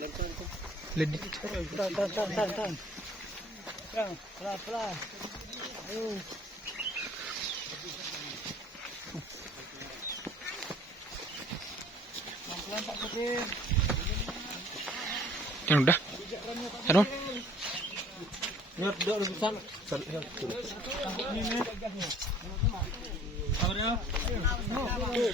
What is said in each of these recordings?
Ledit. Tahan. Pelan. Ayo. Pelan Pak Sopir. Yang udah. Aduh. Lihat duduk di sana. Ini nih. Kabarnya? Oke.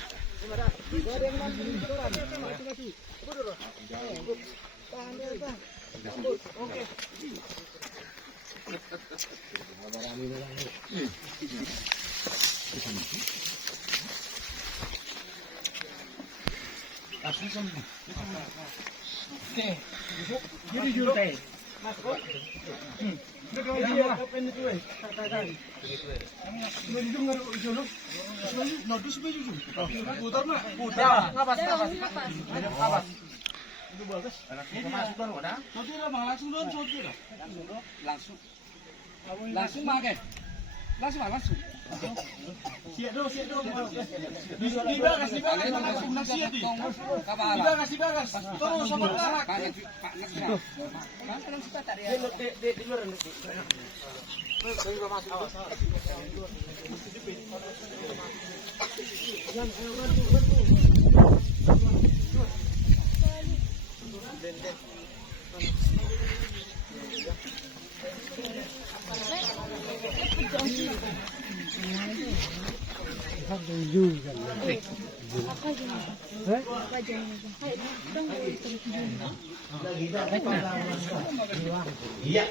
Jadi juru teh. Langsung pakai. Langsung. Siap dong. Dibagas langsung nasihat di. Dibagas. Terus sama larak. Di luar nanti. Iya.